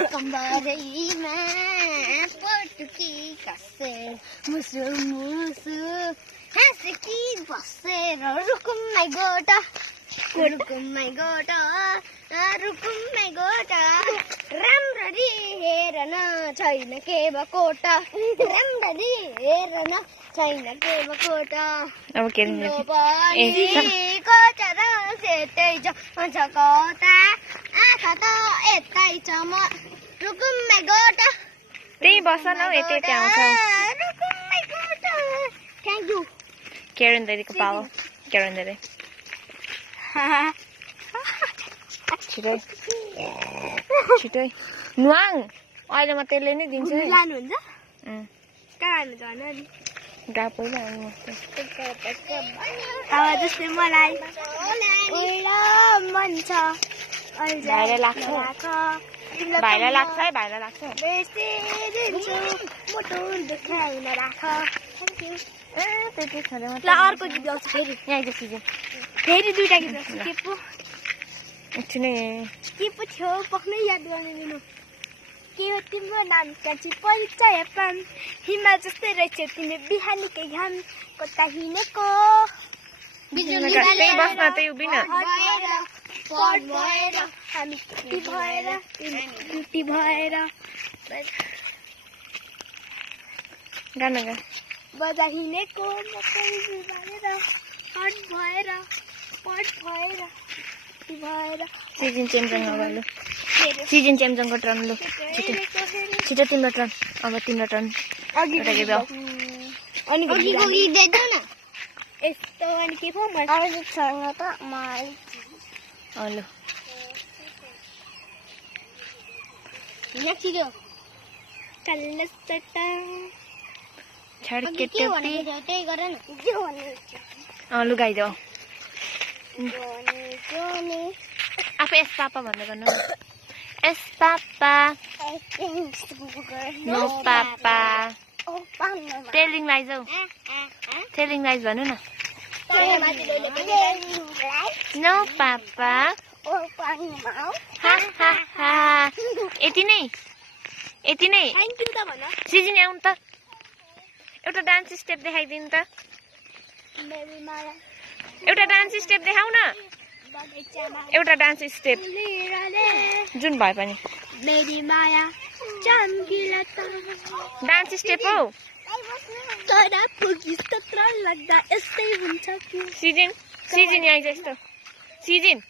कम्बरैमा पटुकी कसेर मुसु मुसु हाँसेकी बसेर रुकुममै गोटा रुकुममै गोटा रुकुममै गोटा राम्ररी हेर न छैन के बकोटा राम्ररी हेर न छैन के बकोटा अब के कोचर सेतै छ कता आँखा त यतै छ म रुकुममै गोटा त्यही बस न हौ यतै आउँछ रुकुममै गोटा थ्याङ्क यू केरन दिदीको पावर केरन दिदी छिटै छिटै नुहाङ अहिले म त्यसले नै दिन्छु है लानुहुन्छ कहाँ लानुहुन्छ भन्नु नि गा पहिला आउनु अब जस्तै मलाई मन छ भाइलाई लाग्छ भाइलाई लाग्छ है भाइलाई लाग्छ बेसी दिन्छु मोटो देखाउन राख त्यति छ ल अर्को गीत गाउँछ फेरि यहाँको सिजन फेरि दुईटा गीत गाउँछ के पो एकछिनै के पो थियो पक्नै याद गर्ने दिनु के हो तिम्रो नाम कान्छी परिचय पाम हिमा जस्तै रहेछ तिमी बिहानीकै घाम कता हिँडेको त्यही बस्न त्यही उभिन पढ भएर हामी छुट्टी भएर गान गा बजार हिँडेको मकै भएर पढ भएर सिजन चेम्जङ अब लु सिजन चेम्जङको टर्न लु छिटो छिटो तिम्रो टर्न अब तिम्रो टर्न एउटा गीत गाऊ अनि अघिको गीत गाइदेऊ न यस्तो अनि के पो अरूसँग त लु छिटो कल्लसटा छड्के के भनेको त्यही गर न के भन्नु लु गाइदेऊ आफू एस पापा भन्दै गर्नु एस पापा नो पापा टेलिङ लाइज हौ टेलिङ लाइज भन्नु न नो पापा यति नै सिजन आउनु त एउटा डान्स स्टेप देखाइदिनु त एउटा डान्स स्टेप देखाउ न एउटा डान्स स्टेप जुन भए पनि डान्स स्टेप हौ सिजन सिजन आइज यस्तो सिजन